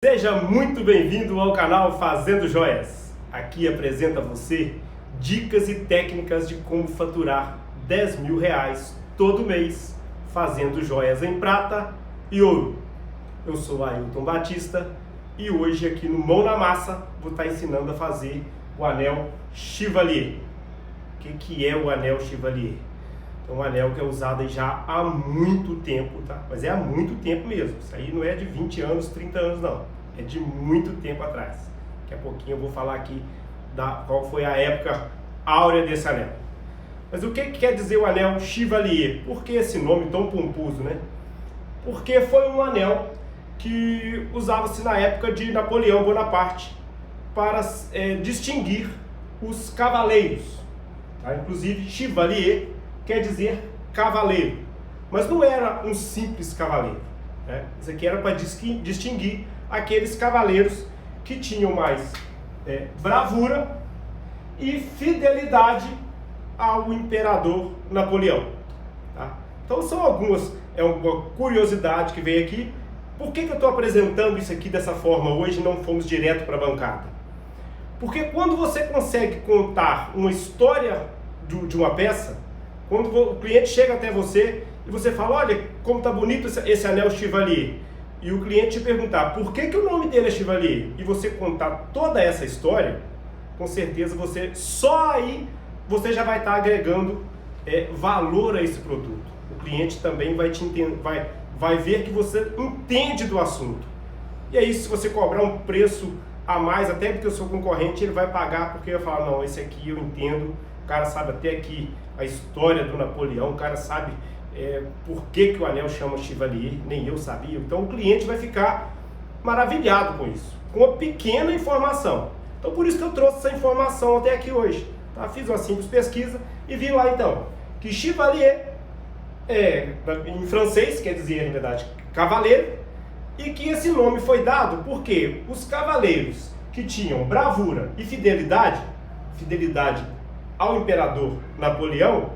Seja muito bem-vindo ao canal Fazendo Joias. Aqui apresento a você dicas e técnicas de como faturar R$ 10.000 todo mês fazendo joias em prata e ouro. Eu sou Ailton Batista e hoje aqui no Mão na Massa vou estar ensinando a fazer o anel Chevalier. O que é o anel Chevalier? É um anel que é usado aí já há muito tempo, tá? Mas é há muito tempo mesmo. Isso aí não é de 20 anos, 30 anos, não. É de muito tempo atrás. Daqui a pouquinho eu vou falar aqui qual foi a época áurea desse anel. Mas o que quer dizer o anel Chevalier? Por que esse nome tão pomposo, né? Porque foi um anel que usava-se na época de Napoleão Bonaparte para distinguir os cavaleiros. Tá? Inclusive, Chevalier quer dizer cavaleiro, mas não era um simples cavaleiro, né? Isso aqui era para distinguir aqueles cavaleiros que tinham mais bravura e fidelidade ao imperador Napoleão, tá? Então são algumas, uma curiosidade que vem aqui. Por que eu estou apresentando isso aqui dessa forma hoje e não fomos direto para a bancada? Porque quando você consegue contar uma história de uma peça, quando o cliente chega até você e você fala, olha como está bonito esse anel Chevalier, e o cliente te perguntar por que o nome dele é Chevalier, e você contar toda essa história, com certeza só aí você já vai estar agregando valor a esse produto. O cliente também vai ver que você entende do assunto. E aí, se você cobrar um preço a mais, até porque o seu concorrente ele vai pagar, porque vai falar, não, esse aqui eu entendo, o cara sabe até aqui a história do Napoleão, o cara sabe por que o anel chama Chevalier, nem eu sabia. Então o cliente vai ficar maravilhado com isso, com uma pequena informação. Então por isso que eu trouxe essa informação até aqui hoje, tá? Fiz uma simples pesquisa e vi lá então que Chevalier em francês quer dizer, na verdade, cavaleiro, e que esse nome foi dado porque os cavaleiros que tinham bravura e fidelidade ao imperador Napoleão,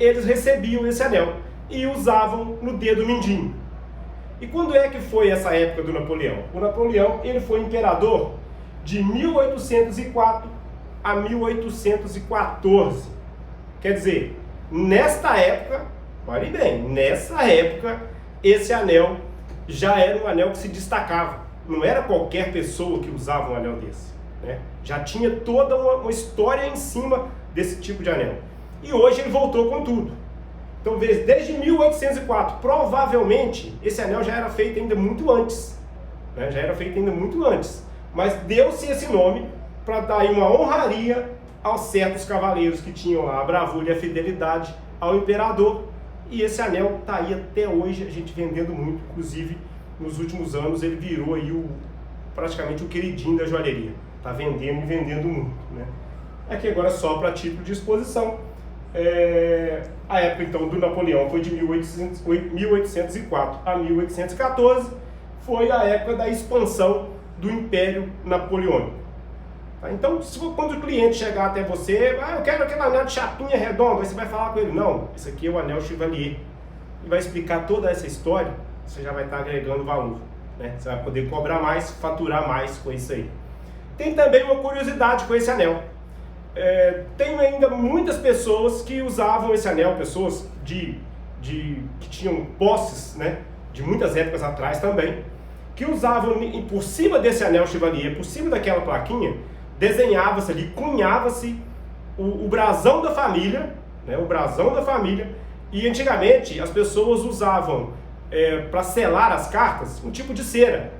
eles recebiam esse anel e usavam no dedo mindinho. E quando é que foi essa época do Napoleão? O Napoleão ele foi imperador de 1804 a 1814. Quer dizer, nesta época, olhe bem, nessa época esse anel já era um anel que se destacava. Não era qualquer pessoa que usava um anel desse, né? Já tinha toda uma história em cima desse tipo de anel. E hoje ele voltou com tudo. Então, desde 1804, provavelmente, esse anel já era feito ainda muito antes, né? Mas deu-se esse nome para dar aí uma honraria aos certos cavaleiros que tinham lá a bravura e a fidelidade ao imperador. E esse anel está aí até hoje, a gente vendendo muito. Inclusive, nos últimos anos, ele virou aí praticamente o queridinho da joalheria. Está vendendo e vendendo muito, né? Aqui agora só para título de exposição. A época então do Napoleão foi de 1804 a 1814, foi a época da expansão do Império Napoleônico. Tá? Então, quando o cliente chegar até você, eu quero aquele anel de chapinha redonda, aí você vai falar com ele, não, esse aqui é o anel Chevalier, e vai explicar toda essa história, você já vai estar agregando valor, né? Você vai poder cobrar mais, faturar mais com isso aí. Tem também uma curiosidade com esse anel. Tem ainda muitas pessoas que usavam esse anel, pessoas que tinham posses, né, de muitas épocas atrás também, que usavam por cima desse anel Chevalier, por cima daquela plaquinha, desenhava-se ali, cunhava-se o brasão da família, né, o brasão da família, e antigamente as pessoas usavam para selar as cartas um tipo de cera,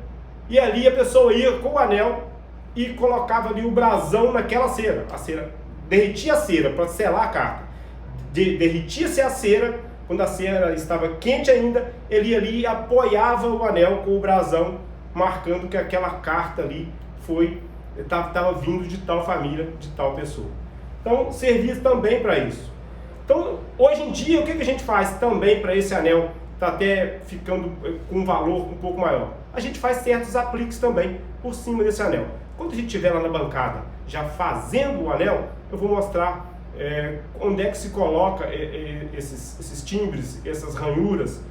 e ali a pessoa ia com o anel e colocava ali o brasão naquela cera. A cera derretia a cera para selar a carta. Derretia-se a cera, quando a cera estava quente ainda, ele ia ali e apoiava o anel com o brasão, marcando que aquela carta ali estava vindo de tal família, de tal pessoa. Então servia também para isso. Então hoje em dia o que a gente faz também para esse anel está até ficando com um valor um pouco maior? A gente faz certos apliques também por cima desse anel. Quando a gente estiver lá na bancada, já fazendo o anel, eu vou mostrar onde é que se coloca esses timbres, essas ranhuras,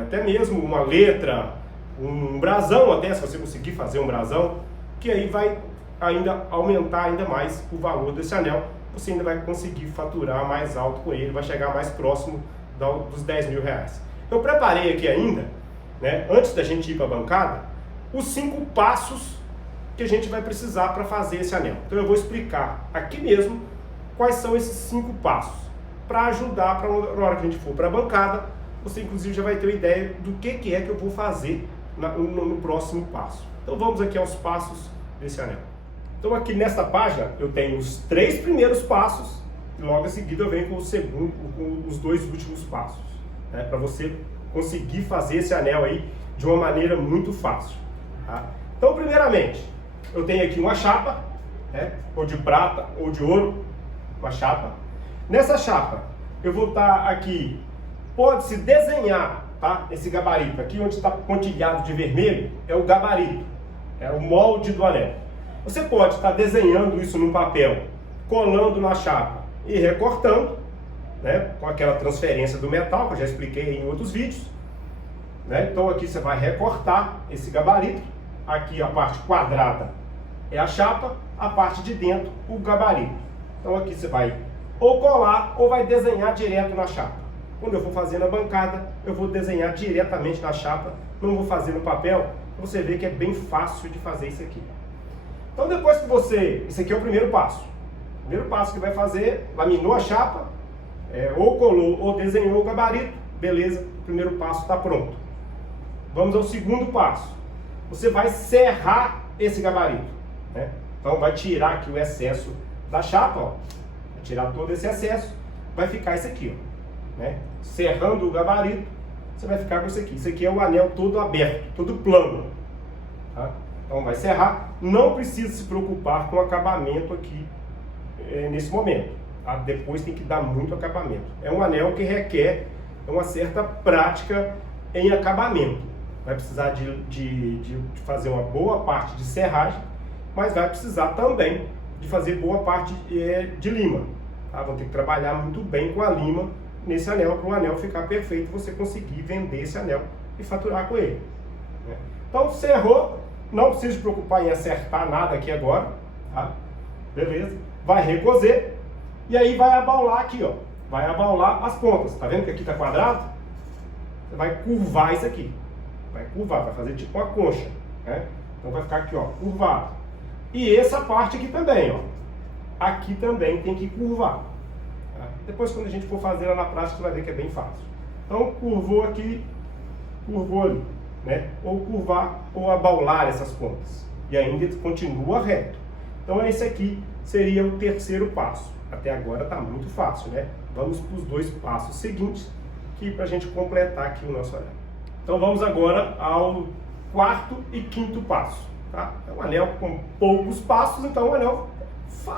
até mesmo uma letra, um brasão até, se você conseguir fazer um brasão, que aí vai ainda aumentar ainda mais o valor desse anel. Você ainda vai conseguir faturar mais alto com ele, vai chegar mais próximo dos 10 mil reais. Eu preparei aqui ainda, né, antes da gente ir para a bancada, os 5 passos que a gente vai precisar para fazer esse anel. Então eu vou explicar aqui mesmo quais são esses 5 passos, para ajudar para na hora que a gente for para a bancada, você inclusive já vai ter uma ideia do que é que eu vou fazer no próximo passo. Então vamos aqui aos passos desse anel. Então aqui nesta página eu tenho os 3 primeiros passos e logo em seguida eu venho com os 2 últimos passos, né, para você conseguir fazer esse anel aí de uma maneira muito fácil. Tá? Então primeiramente eu tenho aqui uma chapa, né, ou de prata ou de ouro, uma chapa. Nessa chapa eu vou estar aqui, pode-se desenhar, tá, esse gabarito, aqui onde está pontilhado de vermelho é o gabarito, é o molde do anel. Você pode estar desenhando isso num papel, colando na chapa e recortando, né, com aquela transferência do metal, que eu já expliquei em outros vídeos. Né? Então aqui você vai recortar esse gabarito, aqui a parte quadrada é a chapa, a parte de dentro o gabarito. Então aqui você vai ou colar ou vai desenhar direto na chapa. Quando eu for fazer na bancada, eu vou desenhar diretamente na chapa, não vou fazer no papel, você vê que é bem fácil de fazer isso aqui. Então depois que esse aqui é o primeiro passo. O primeiro passo que vai fazer, laminou a chapa, ou colou ou desenhou o gabarito, beleza, o primeiro passo está pronto. Vamos ao segundo passo. Você vai serrar esse gabarito, né? Então vai tirar aqui o excesso da chapa, ó. Vai tirar todo esse excesso, vai ficar esse aqui, ó, né? Serrando o gabarito, você vai ficar com isso aqui. Isso aqui é o anel todo aberto, todo plano, tá? Então vai serrar, não precisa se preocupar com o acabamento aqui nesse momento, tá? Depois tem que dar muito acabamento. É um anel que requer uma certa prática em acabamento. Vai precisar de fazer uma boa parte de serragem, mas vai precisar também de fazer boa parte de lima. Tá? Vão ter que trabalhar muito bem com a lima nesse anel, para o anel ficar perfeito, você conseguir vender esse anel e faturar com ele. Né? Então serrou, não precisa se preocupar em acertar nada aqui agora, tá? Beleza? Vai recozer e aí vai abaular aqui, ó. Vai abaular as pontas. Tá vendo que aqui tá quadrado? Você vai curvar isso aqui. Vai curvar, vai fazer tipo uma concha, né? Então vai ficar aqui, ó, curvado. E essa parte aqui também, ó. Aqui também tem que curvar. Tá? Depois quando a gente for fazer lá na prática, você vai ver que é bem fácil. Então curvou aqui, curvou ali, né? Ou curvar ou abaular essas pontas. E ainda continua reto. Então esse aqui seria o terceiro passo. Até agora está muito fácil, né? Vamos para os 2 passos seguintes, que para a gente completar aqui o nosso anel. Então vamos agora ao 4º e 5º passo. Tá? É um anel com poucos passos, então é um anel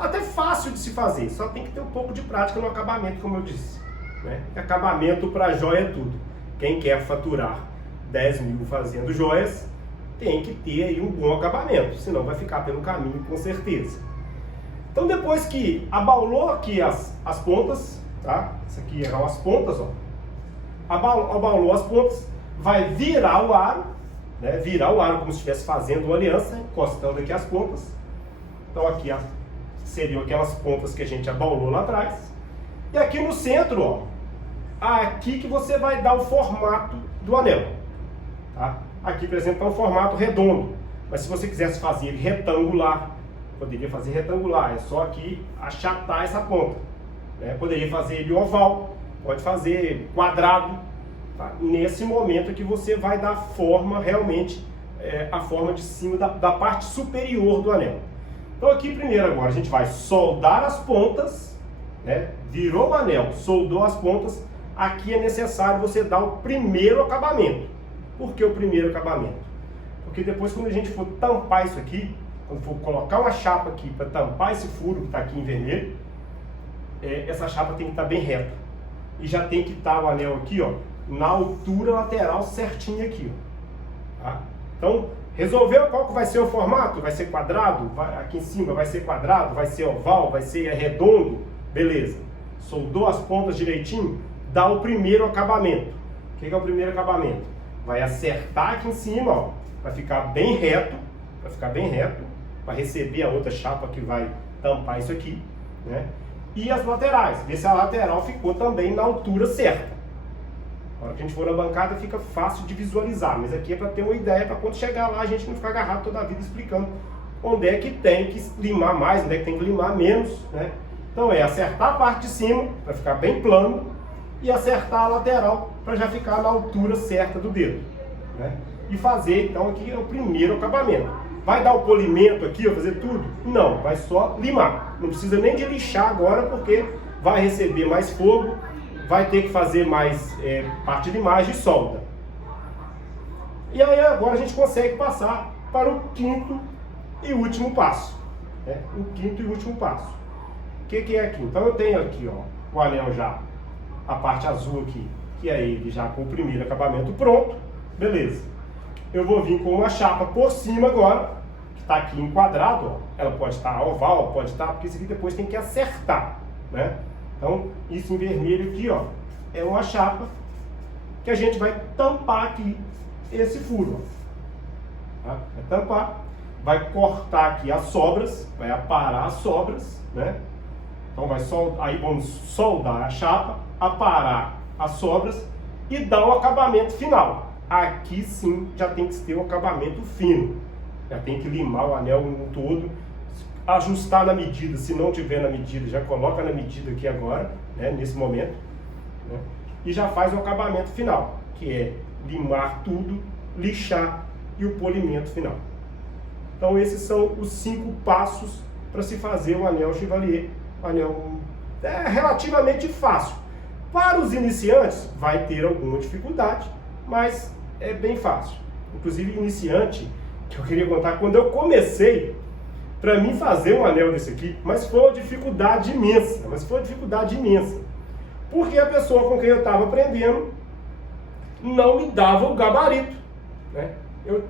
até fácil de se fazer. Só tem que ter um pouco de prática no acabamento, como eu disse. Né? Acabamento para joia é tudo. Quem quer faturar 10 mil fazendo joias, tem que ter aí um bom acabamento, senão vai ficar pelo caminho com certeza. Então depois que abaulou aqui as pontas, tá? Isso aqui eram as pontas, ó. Abaulou as pontas, vai virar o aro, né? Virar o aro como se estivesse fazendo uma aliança, encostando aqui as pontas. Então aqui seriam aquelas pontas que a gente abaulou lá atrás. E aqui no centro, ó, aqui que você vai dar o formato do anel, tá? Aqui, por exemplo, é um formato redondo, mas se você quisesse fazer ele retangular, poderia fazer retangular, é só aqui achatar essa ponta, né? Poderia fazer ele oval, pode fazer quadrado, tá? Nesse momento que você vai dar forma realmente, a forma de cima da parte superior do anel. Então aqui primeiro agora a gente vai soldar as pontas, né? Virou o anel, soldou as pontas, aqui é necessário você dar o primeiro acabamento. Por que o primeiro acabamento? Porque depois quando a gente for tampar isso aqui, quando for colocar uma chapa aqui para tampar esse furo que está aqui em vermelho, essa chapa tem que estar bem reta. E já tem que estar o anel aqui, ó, na altura lateral certinha aqui, ó. Tá? Então, resolveu qual que vai ser o formato? Vai ser quadrado? Aqui em cima vai ser quadrado? Vai ser oval? Vai ser redondo? Beleza. Soldou as pontas direitinho? Dá o primeiro acabamento. O que é o primeiro acabamento? Vai acertar aqui em cima, ó. para ficar bem reto, para receber a outra chapa que vai tampar isso aqui, né? E as laterais, ver se a lateral ficou também na altura certa. Na hora que a gente for na bancada fica fácil de visualizar, mas aqui é para ter uma ideia, para quando chegar lá a gente não ficar agarrado toda a vida explicando onde é que tem que limar mais, onde é que tem que limar menos, né? Então é acertar a parte de cima, para ficar bem plano, e acertar a lateral, para já ficar na altura certa do dedo, né? E fazer, então, aqui é o primeiro acabamento. Vai dar o polimento aqui, ó, fazer tudo? Não, vai só limar. Não precisa nem de lixar agora, porque vai receber mais fogo, vai ter que fazer mais parte de limagem e solda. E aí agora a gente consegue passar para o quinto e último passo, né? O quinto e último passo. O que é aqui? Então eu tenho aqui, ó, o anel já, a parte azul aqui, que é ele já com o primeiro acabamento pronto, beleza. Eu vou vir com uma chapa por cima agora, que está aqui enquadrado, ó. Ela pode estar oval, pode estar, porque isso aqui depois tem que acertar, né? Então, isso em vermelho aqui, ó, é uma chapa que a gente vai tampar aqui esse furo, ó. Tá? Vai tampar, vai cortar aqui as sobras, vai aparar as sobras, né? Então aí vamos soldar a chapa, aparar as sobras e dar o acabamento final. Aqui sim já tem que ter o acabamento fino, já tem que limar o anel todo, ajustar na medida, se não tiver na medida, já coloca na medida aqui agora, né, nesse momento, né, e já faz o acabamento final, que é limar tudo, lixar e o polimento final. Então esses são os 5 passos para se fazer o anel Chevalier. O anel é relativamente fácil. Para os iniciantes vai ter alguma dificuldade, mas é bem fácil. Inclusive iniciante, que eu queria contar, quando eu comecei, para mim fazer um anel desse aqui, mas foi uma dificuldade imensa, porque a pessoa com quem eu estava aprendendo não me dava o gabarito, né?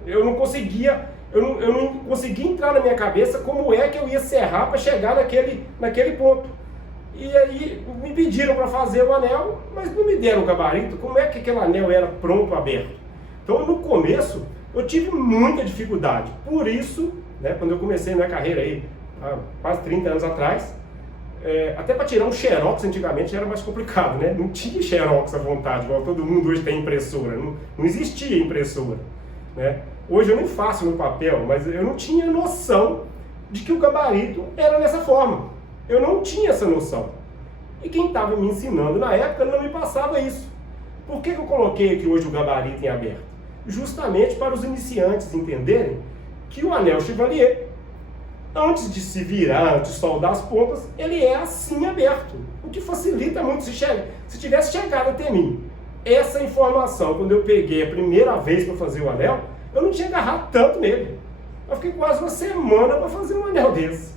Eu não conseguia entrar na minha cabeça como é que eu ia serrar para chegar naquele ponto. E aí me pediram para fazer o anel, mas não me deram o gabarito. Como é que aquele anel era pronto, aberto? Então no começo eu tive muita dificuldade. Por isso, né, quando eu comecei minha carreira aí, há quase 30 anos atrás, até para tirar um xerox antigamente era mais complicado, né? Não tinha xerox à vontade, igual todo mundo hoje tem impressora. Não existia impressora, né? Hoje eu nem faço no papel, mas eu não tinha noção de que o gabarito era dessa forma. Eu não tinha essa noção. E quem estava me ensinando na época não me passava isso. Por que eu coloquei aqui hoje o gabarito em aberto? Justamente para os iniciantes entenderem que o anel Chevalier, antes de se virar, antes de soldar as pontas, ele é assim aberto. O que facilita muito se tivesse chegado até mim essa informação, quando eu peguei a primeira vez para fazer o anel, eu não tinha agarrado tanto nele. Eu fiquei quase uma semana para fazer um anel desse.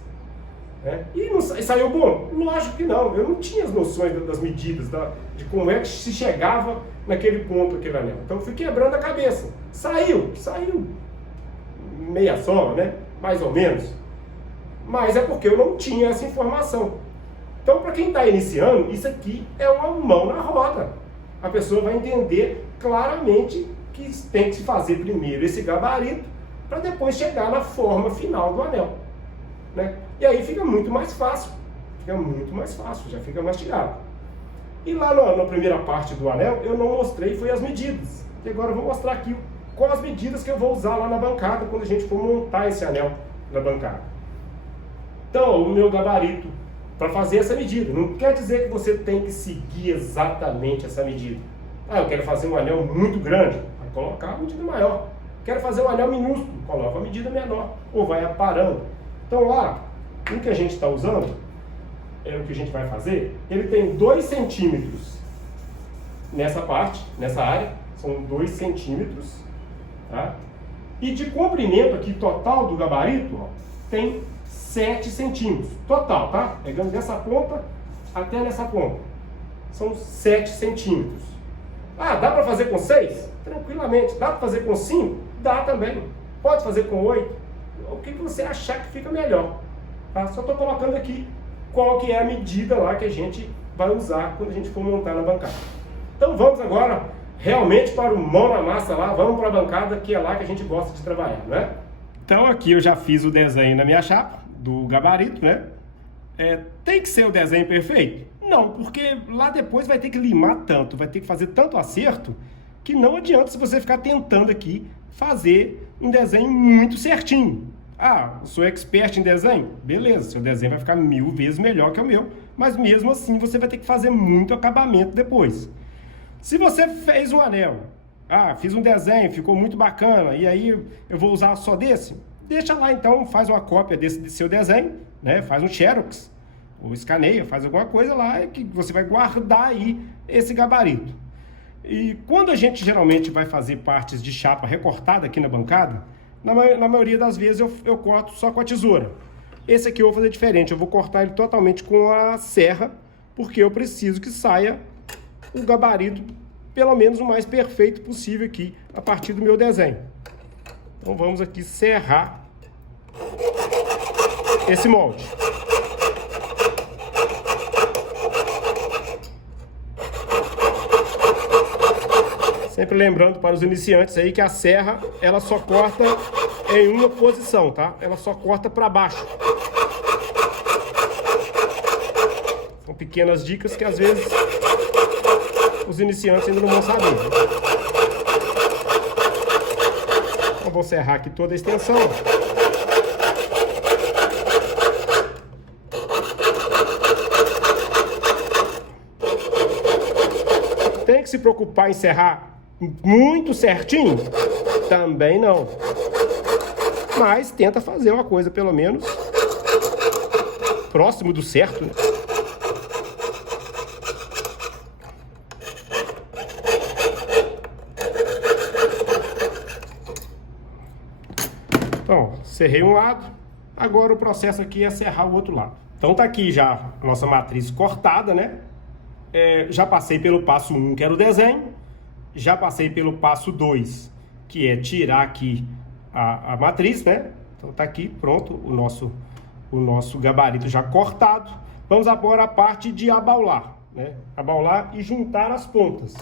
E saiu bom? Lógico que não. Eu não tinha as noções das medidas, de como é que se chegava naquele ponto, aquele anel. Então eu fui quebrando a cabeça. Saiu meia sola, né? Mais ou menos. Mas é porque eu não tinha essa informação. Então, para quem está iniciando, isso aqui é uma mão na roda. A pessoa vai entender claramente que tem que se fazer primeiro esse gabarito para depois chegar na forma final do anel, né? E aí fica muito mais fácil, já fica mastigado. E lá na primeira parte do anel eu não mostrei, foi as medidas. E agora eu vou mostrar aqui quais as medidas que eu vou usar lá na bancada quando a gente for montar esse anel na bancada. Então, o meu gabarito para fazer essa medida, não quer dizer que você tem que seguir exatamente essa medida. Eu quero fazer um anel muito grande, vai colocar a medida maior. Quero fazer um anel minúsculo, coloca a medida menor, ou vai aparando. Então lá, o que a gente está usando, o que a gente vai fazer, ele tem 2 centímetros nessa parte, nessa área, são 2 centímetros, tá? E de comprimento aqui total do gabarito, ó, tem 7 centímetros, total, tá? Pegando dessa ponta até nessa ponta, são 7 centímetros. Dá para fazer com 6? Tranquilamente. Dá para fazer com 5? Dá também. Pode fazer com 8? O que você achar que fica melhor, tá? Só estou colocando aqui qual que é a medida lá que a gente vai usar quando a gente for montar na bancada. Então vamos agora realmente para o mão na massa lá, vamos para a bancada, que é lá que a gente gosta de trabalhar, né? Então aqui eu já fiz o desenho na minha chapa, do gabarito, né? Tem que ser o desenho perfeito? Não, porque lá depois vai ter que limar tanto, vai ter que fazer tanto acerto, que não adianta se você ficar tentando aqui fazer um desenho muito certinho. Ah, sou expert em desenho? Beleza, seu desenho vai ficar 1000 vezes melhor que o meu, mas mesmo assim você vai ter que fazer muito acabamento depois. Se você fez um anel, fiz um desenho, ficou muito bacana, e aí eu vou usar só desse, deixa lá então, faz uma cópia desse seu desenho, né? Faz um xerox, ou escaneia, faz alguma coisa lá que você vai guardar aí esse gabarito. E quando a gente geralmente vai fazer partes de chapa recortada aqui na bancada, na maioria das vezes eu corto só com a tesoura. Esse aqui eu vou fazer diferente, eu vou cortar ele totalmente com a serra, porque eu preciso que saia o gabarito pelo menos o mais perfeito possível aqui a partir do meu desenho. Então vamos aqui serrar esse molde. Sempre lembrando para os iniciantes aí que a serra, ela só corta em uma posição, tá? Ela só corta para baixo. São pequenas dicas que às vezes os iniciantes ainda não vão saber. Então vou serrar aqui toda a extensão. Tem que se preocupar em serrar muito certinho? Também não. Mas tenta fazer uma coisa pelo menos próximo do certo, né? Então, serrei um lado, agora o processo aqui é serrar o outro lado. Então tá aqui já a nossa matriz cortada, né? Já passei pelo passo 1, que era o desenho. Já passei pelo passo 2, que é tirar aqui a matriz, né? Então tá aqui, pronto, o nosso gabarito já cortado. Vamos agora à parte de abaular, né? Abaular e juntar as pontas.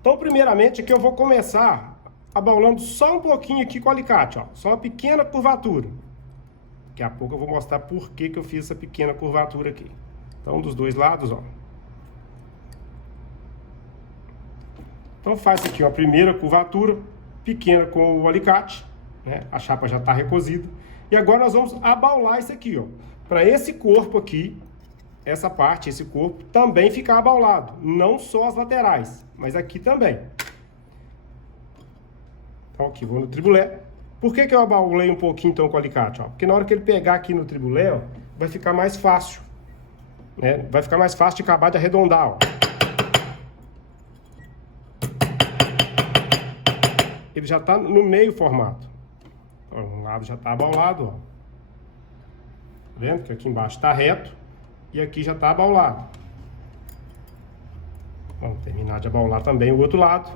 Então, primeiramente, aqui eu vou começar abaulando só um pouquinho aqui com o alicate, ó. Só uma pequena curvatura. Daqui a pouco eu vou mostrar por que eu fiz essa pequena curvatura aqui. Então, dos dois lados, ó. Então faz aqui uma primeira curvatura pequena com o alicate, né? A chapa já está recozida. E agora nós vamos abaular isso aqui, ó. Para esse corpo aqui, essa parte, esse corpo, também ficar abaulado. Não só as laterais, mas aqui também. Então aqui, vou no tribulé. Por que eu abaulei um pouquinho então com o alicate? Ó? Porque na hora que ele pegar aqui no tribulé, ó, vai ficar mais fácil, né? Vai ficar mais fácil de acabar de arredondar, ó. Ele já está no meio formato. Então, um lado já está abaulado, ó. Tá vendo que aqui embaixo está reto e aqui já está abaulado. Vamos terminar de abaular também o outro lado.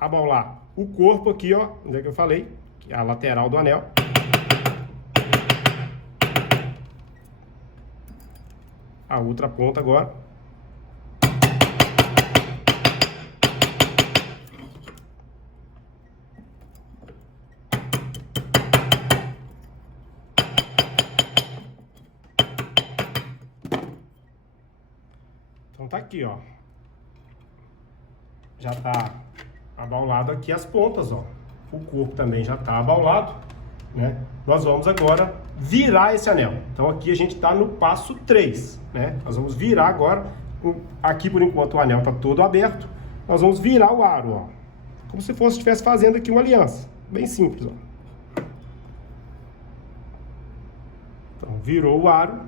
Abaular o corpo aqui, ó, onde é que eu falei, que é a lateral do anel. A outra ponta agora. Então tá aqui, ó. Já tá abaulado aqui as pontas, ó. O corpo também já tá abaulado, né? Nós vamos agora virar esse anel. Então aqui a gente tá no passo 3, né? Nós vamos virar agora. Aqui por enquanto o anel tá todo aberto. Nós vamos virar o aro, ó. Como se estivesse fazendo aqui uma aliança. Bem simples, ó. Então virou o aro.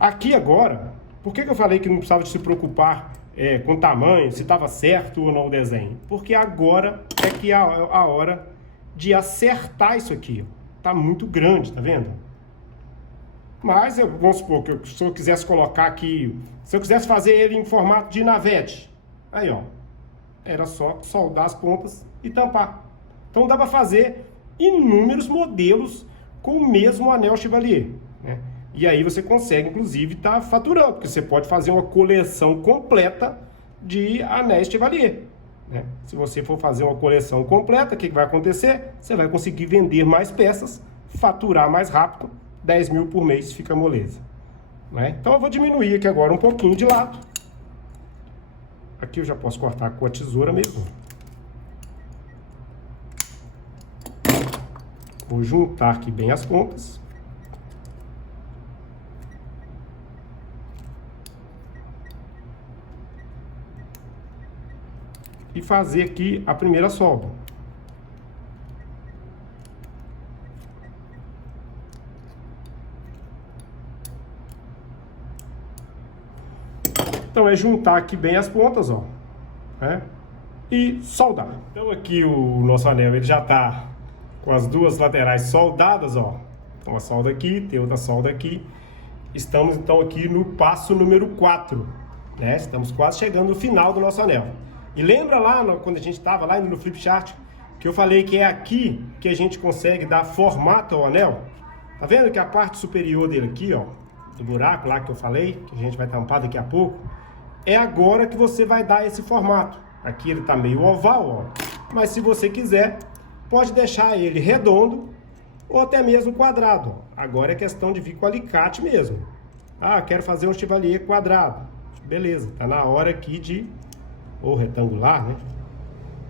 Aqui agora, por que eu falei que não precisava de se preocupar com o tamanho, se estava certo ou não o desenho? Porque agora é que é a hora de acertar isso aqui. Tá muito grande, tá vendo? Mas vamos supor que se eu quisesse colocar aqui, se eu quisesse fazer ele em formato de navete, aí ó, era só soldar as pontas e tampar. Então dá para fazer inúmeros modelos com o mesmo anel Chevalier, né? E aí você consegue, inclusive, estar faturando, porque você pode fazer uma coleção completa de anéis Chevalier, né? Se você for fazer uma coleção completa, o que vai acontecer? Você vai conseguir vender mais peças, faturar mais rápido, 10 mil por mês fica moleza, né? Então eu vou diminuir aqui agora um pouquinho de lado. Aqui eu já posso cortar com a tesoura mesmo. Vou juntar aqui bem as pontas. E fazer aqui a primeira solda. Então é juntar aqui bem as pontas, ó, né? E soldar. Então aqui o nosso anel ele já tá com as duas laterais soldadas, ó. Uma solda aqui, tem outra solda aqui. Estamos então aqui no passo número 4, né? Estamos quase chegando no final do nosso anel. E lembra lá, quando a gente estava lá no flip chart, que eu falei que é aqui que a gente consegue dar formato ao anel? Tá vendo que a parte superior dele aqui, ó, do buraco lá que eu falei, que a gente vai tampar daqui a pouco, é agora que você vai dar esse formato. Aqui ele tá meio oval, ó, mas se você quiser, pode deixar ele redondo ou até mesmo quadrado. Agora é questão de vir com alicate mesmo. Ah, quero fazer um Chevalier quadrado. Beleza, tá na hora aqui de... ou retangular, né?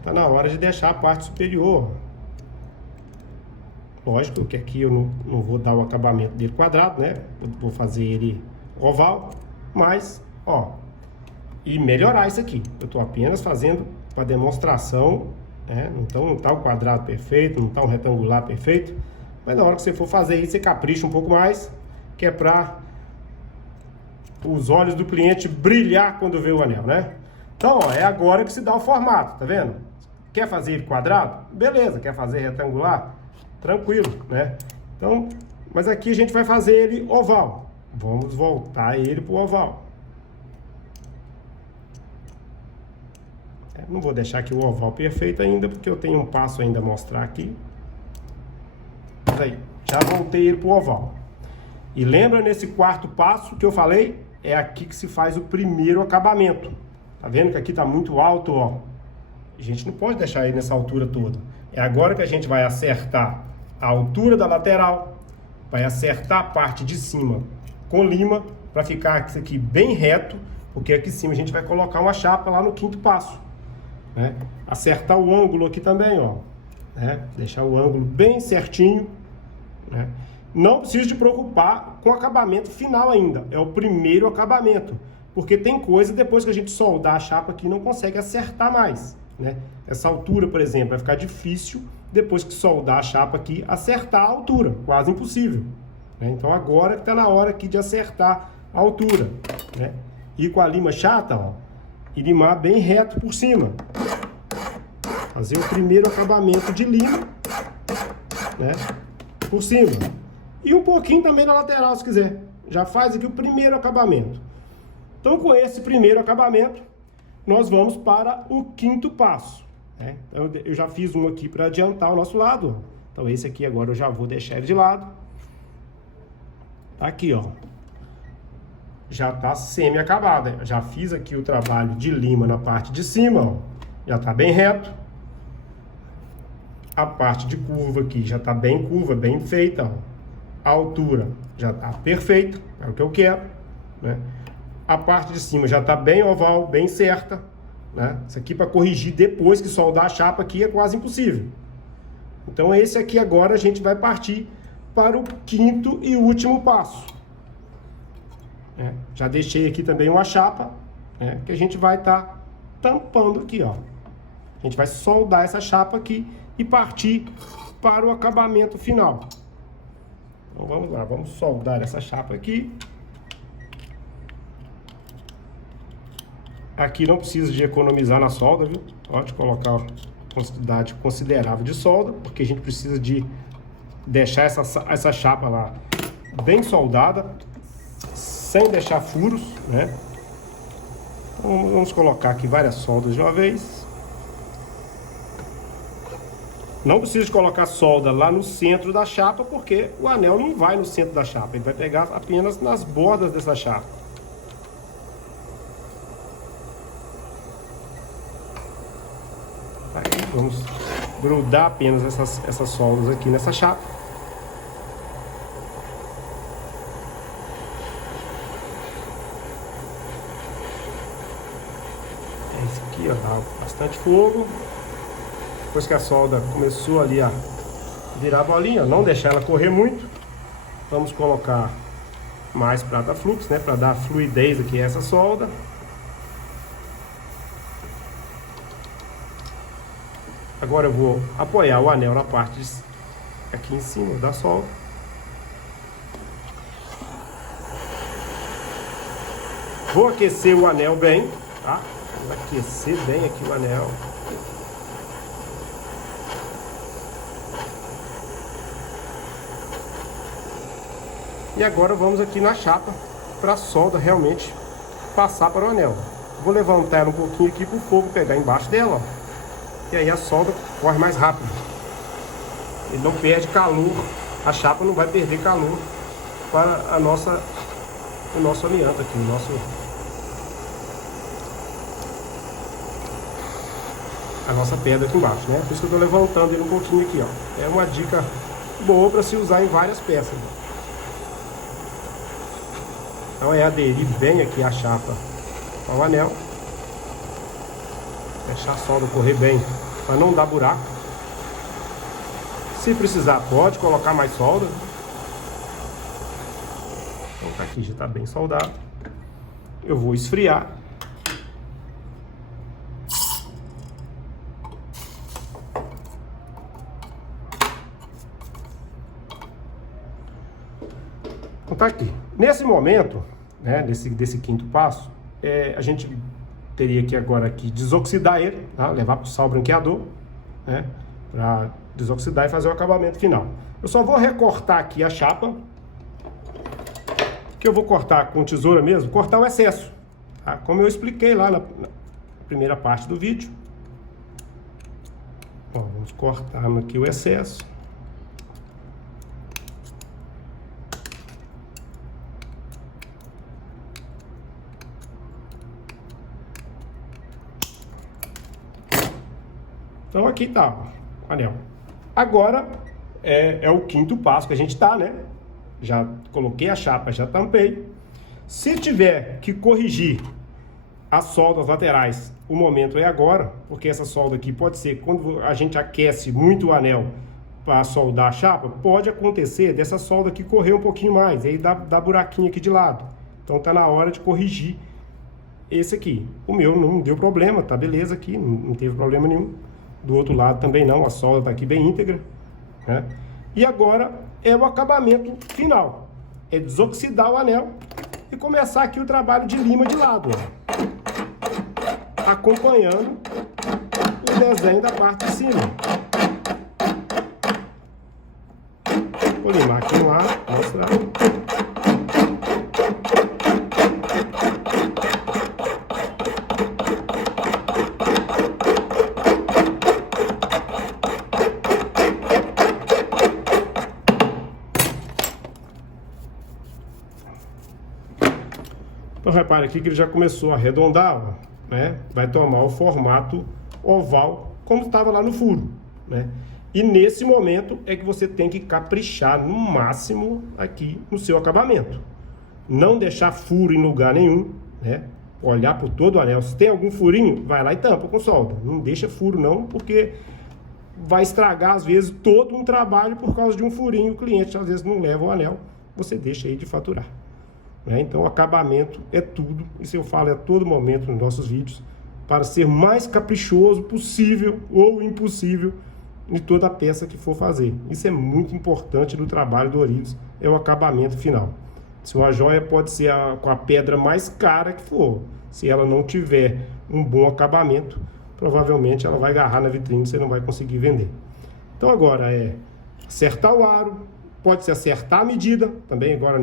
Tá na hora de deixar a parte superior. Lógico que aqui eu não vou dar o acabamento dele quadrado, né? Vou fazer ele oval, mas, ó, e melhorar isso aqui. Eu tô apenas fazendo para demonstração, né? Então não tá o quadrado perfeito, não tá um retangular perfeito, mas na hora que você for fazer isso, você capricha um pouco mais, que é para os olhos do cliente brilhar quando vê o anel, né? Então, ó, é agora que se dá o formato, tá vendo? Quer fazer ele quadrado? Beleza. Quer fazer retangular? Tranquilo, né? Então, mas aqui a gente vai fazer ele oval. Vamos voltar ele pro oval. Não vou deixar aqui o oval perfeito ainda, porque eu tenho um passo ainda a mostrar aqui. Mas aí, já voltei ele pro oval. E lembra nesse quarto passo que eu falei? É aqui que se faz o primeiro acabamento. Tá vendo que aqui tá muito alto, ó? A gente não pode deixar ele nessa altura toda. É agora que a gente vai acertar a altura da lateral, vai acertar a parte de cima com lima, para ficar isso aqui bem reto, porque aqui em cima a gente vai colocar uma chapa lá no quinto passo, né? Acertar o ângulo aqui também, ó, né? Deixar o ângulo bem certinho, né? Não precisa te preocupar com o acabamento final ainda, é o primeiro acabamento. Porque tem coisa, depois que a gente soldar a chapa aqui, não consegue acertar mais, né? Essa altura, por exemplo, vai ficar difícil, depois que soldar a chapa aqui, acertar a altura. Quase impossível, né? Então agora que está na hora aqui de acertar a altura, né? E com a lima chata, ó, e limar bem reto por cima. Fazer o primeiro acabamento de lima, né? Por cima. E um pouquinho também na lateral, se quiser. Já faz aqui o primeiro acabamento. Então, com esse primeiro acabamento, nós vamos para o quinto passo, né? Então, eu já fiz um aqui para adiantar o nosso lado. Então, esse aqui agora eu já vou deixar ele de lado. Tá aqui, ó. Já tá semi-acabado. Já fiz aqui o trabalho de lima na parte de cima, ó. Já tá bem reto. A parte de curva aqui já tá bem curva, bem feita, ó. A altura já tá perfeita, é o que eu quero, né? A parte de cima já está bem oval, bem certa, né? Isso aqui para corrigir depois que soldar a chapa aqui é quase impossível. Então esse aqui agora a gente vai partir para o quinto e último passo, né? Já deixei aqui também uma chapa, né, que a gente vai estar tampando aqui, ó. A gente vai soldar essa chapa aqui e partir para o acabamento final. Então vamos lá, vamos soldar essa chapa aqui. Aqui não precisa de economizar na solda, viu? Pode colocar uma quantidade considerável de solda, porque a gente precisa de deixar essa chapa lá bem soldada, sem deixar furos, né? Então, vamos colocar aqui várias soldas de uma vez. Não precisa de colocar solda lá no centro da chapa, porque o anel não vai no centro da chapa, ele vai pegar apenas nas bordas dessa chapa. Aí vamos grudar apenas essas soldas aqui nessa chapa. É isso aqui, ó, dá bastante fogo. Depois que a solda começou ali a virar bolinha, não deixar ela correr muito, vamos colocar mais prata flux, né, para dar fluidez aqui a essa solda. Agora eu vou apoiar o anel na parte aqui em cima da solda. Vou aquecer o anel bem, tá? Vou aquecer bem aqui o anel. E agora vamos aqui na chapa para a solda realmente passar para o anel. Vou levantar ela um pouquinho aqui para o fogo pegar embaixo dela, ó. E aí a solda corre mais rápido. Ele não perde calor, a chapa não vai perder calor para o nosso amianto aqui, a nossa pedra aqui embaixo, né? Por isso que eu estou levantando ele um pouquinho aqui, ó. É uma dica boa para se usar em várias peças. Então é aderir bem aqui a chapa ao anel. Deixar a solda correr bem para não dar buraco. Se precisar, pode colocar mais solda. Então aqui já está bem soldado. Eu vou esfriar. Então tá aqui. Nesse momento, né, desse quinto passo, a gente teria que agora aqui desoxidar ele, tá? Levar para o sal branqueador, né, para desoxidar e fazer o acabamento final. Eu só vou recortar aqui a chapa, que eu vou cortar com tesoura mesmo, cortar o excesso, tá? Como eu expliquei lá na primeira parte do vídeo. Ó, vamos cortar aqui o excesso. Então aqui tá, ó, o anel. Agora é o quinto passo que a gente tá, né? Já coloquei a chapa, já tampei. Se tiver que corrigir as soldas laterais, o momento é agora, porque essa solda aqui pode ser, quando a gente aquece muito o anel para soldar a chapa, pode acontecer dessa solda aqui correr um pouquinho mais, aí dá buraquinho aqui de lado. Então tá na hora de corrigir esse aqui. O meu não deu problema, tá beleza aqui, não teve problema nenhum. Do outro lado também não, a solda está aqui bem íntegra, né? E agora é o acabamento final. É desoxidar o anel e começar aqui o trabalho de lima de lado, ó, acompanhando o desenho da parte de cima. Vou limar aqui no ar, mostrar. Então repare aqui que ele já começou a arredondar, ó, né? Vai tomar o formato oval como estava lá no furo, né? E nesse momento é que você tem que caprichar no máximo aqui no seu acabamento. Não deixar furo em lugar nenhum, né? Olhar por todo o anel. Se tem algum furinho, vai lá e tampa com solda. Não deixa furo não, porque vai estragar às vezes todo um trabalho por causa de um furinho. O cliente às vezes não leva o anel, você deixa aí de faturar. Então, acabamento é tudo, isso eu falo a todo momento nos nossos vídeos, para ser mais caprichoso possível ou impossível em toda a peça que for fazer. Isso é muito importante no trabalho do Orives, é o acabamento final. Se uma joia pode ser com a pedra mais cara que for, se ela não tiver um bom acabamento, provavelmente ela vai agarrar na vitrine e você não vai conseguir vender. Então agora é acertar o aro, pode ser acertar a medida, também agora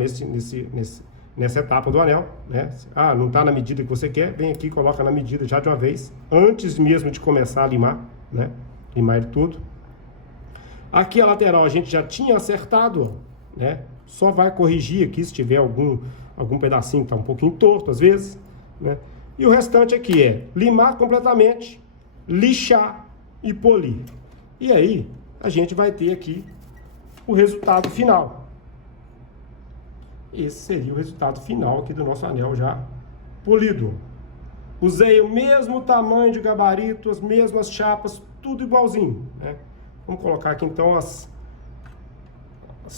nessa etapa do anel, né? Ah, não está na medida que você quer, vem aqui e coloca na medida já de uma vez, antes mesmo de começar a limar, né? Limar ele todo. Aqui a lateral a gente já tinha acertado, ó, né? Só vai corrigir aqui se tiver algum pedacinho que está um pouquinho torto às vezes, né? E o restante aqui é limar completamente, lixar e polir. E aí a gente vai ter aqui o resultado final. Esse seria o resultado final aqui do nosso anel já polido. Usei o mesmo tamanho de gabarito, as mesmas chapas, tudo igualzinho, né? Vamos colocar aqui então as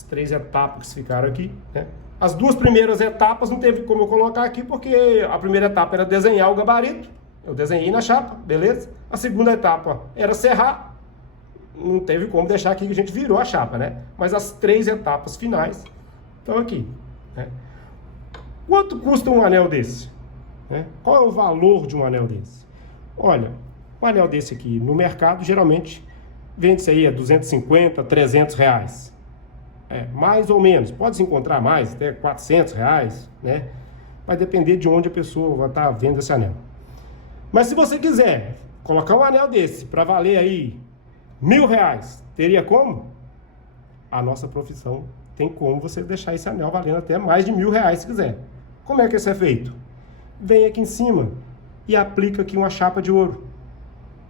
3 etapas que ficaram aqui, né? As 2 primeiras etapas não teve como eu colocar aqui, porque a primeira etapa era desenhar o gabarito. Eu desenhei na chapa, beleza? A segunda etapa era serrar. Não teve como deixar aqui que a gente virou a chapa, né? Mas as 3 etapas finais estão aqui, né? Quanto custa um anel desse? Né? Qual é o valor de um anel desse? Olha, um anel desse aqui no mercado geralmente vende-se aí a 250, 300 reais. Mais ou menos, pode se encontrar mais, até 400 reais, né? Vai depender de onde a pessoa vai estar vendo esse anel. Mas se você quiser colocar um anel desse para valer aí R$1.000, teria como? A nossa profissão tem como você deixar esse anel valendo até mais de R$1.000 se quiser. Como é que isso é feito? Vem aqui em cima e aplica aqui uma chapa de ouro,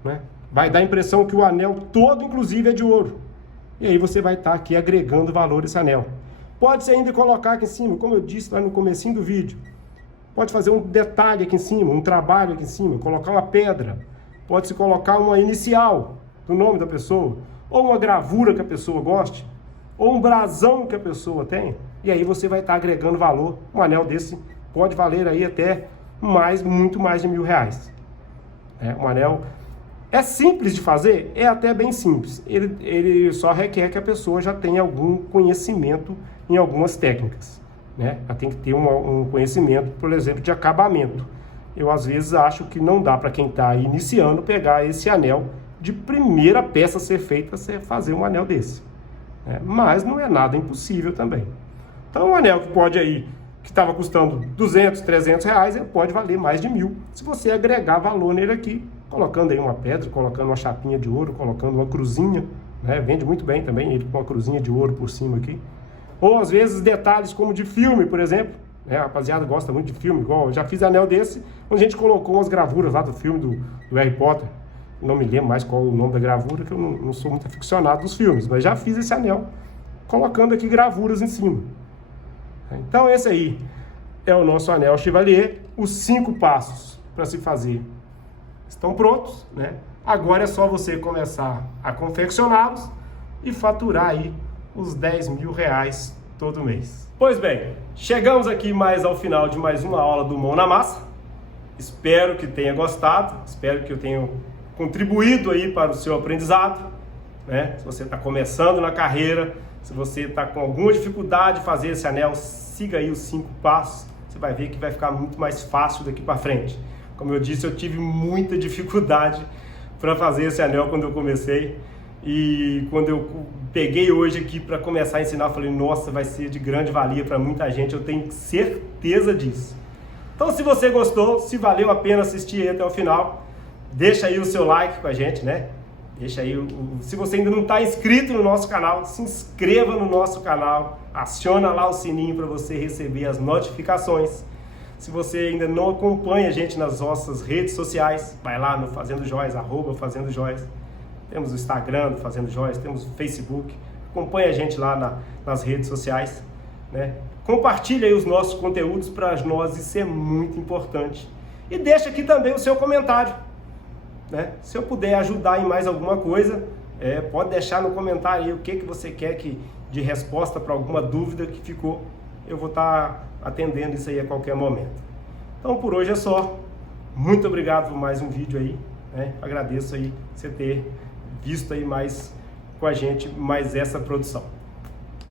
né? Vai dar a impressão que o anel todo, inclusive, é de ouro. E aí você vai estar aqui agregando valor a esse anel. Pode-se ainda colocar aqui em cima, como eu disse lá no comecinho do vídeo. Pode fazer um detalhe aqui em cima, um trabalho aqui em cima, colocar uma pedra. Pode-se colocar uma inicial do nome da pessoa, ou uma gravura que a pessoa goste, ou um brasão que a pessoa tem. E aí você vai estar agregando valor. Um anel desse pode valer aí até muito mais de R$1.000. Um anel... É simples de fazer? É até bem simples. Ele só requer que a pessoa já tenha algum conhecimento em algumas técnicas, né? Ela tem que ter um conhecimento, por exemplo, de acabamento. Eu, às vezes, acho que não dá para quem está iniciando pegar esse anel de primeira peça a ser feita, você fazer um anel desse, né? Mas não é nada impossível também. Então, um anel que pode aí, que estava custando 200, 300 reais, ele pode valer mais de 1.000, se você agregar valor nele aqui, colocando aí uma pedra, colocando uma chapinha de ouro, colocando uma cruzinha, né? Vende muito bem também, ele com uma cruzinha de ouro por cima aqui. Ou às vezes detalhes como de filme, por exemplo, né? A rapaziada gosta muito de filme, igual eu já fiz anel desse, onde a gente colocou umas gravuras lá do filme do Harry Potter. Não me lembro mais qual o nome da gravura, que eu não sou muito aficionado dos filmes, mas já fiz esse anel, colocando aqui gravuras em cima. Então esse aí é o nosso anel Chevalier, os 5 passos para se fazer estão prontos, né? Agora é só você começar a confeccioná-los e faturar aí os R$10.000 todo mês. Pois bem, chegamos aqui mais ao final de mais uma aula do Mão na Massa. Espero que tenha gostado, espero que eu tenha contribuído aí para o seu aprendizado, né? Se você está começando na carreira, se você está com alguma dificuldade de fazer esse anel, siga aí os 5 passos, você vai ver que vai ficar muito mais fácil daqui para frente. Como eu disse, eu tive muita dificuldade para fazer esse anel quando eu comecei. E quando eu peguei hoje aqui para começar a ensinar, eu falei, nossa, vai ser de grande valia para muita gente, eu tenho certeza disso. Então, se você gostou, se valeu a pena assistir até o final, deixa aí o seu like com a gente, né? Deixa aí, se você ainda não está inscrito no nosso canal, se inscreva no nosso canal, aciona lá o sininho para você receber as notificações. Se você ainda não acompanha a gente nas nossas redes sociais, vai lá no Fazendo Joias, @FazendoJoias. Temos o Instagram do Fazendo Joias, temos o Facebook. Acompanha a gente lá nas redes sociais, né? Compartilha aí os nossos conteúdos, para nós isso é muito importante. E deixa aqui também o seu comentário, né? Se eu puder ajudar em mais alguma coisa, pode deixar no comentário aí o que você quer de resposta para alguma dúvida que ficou. Eu vou estar atendendo isso aí a qualquer momento. Então por hoje é só. Muito obrigado por mais um vídeo aí, né? Agradeço aí você ter visto aí mais com a gente mais essa produção.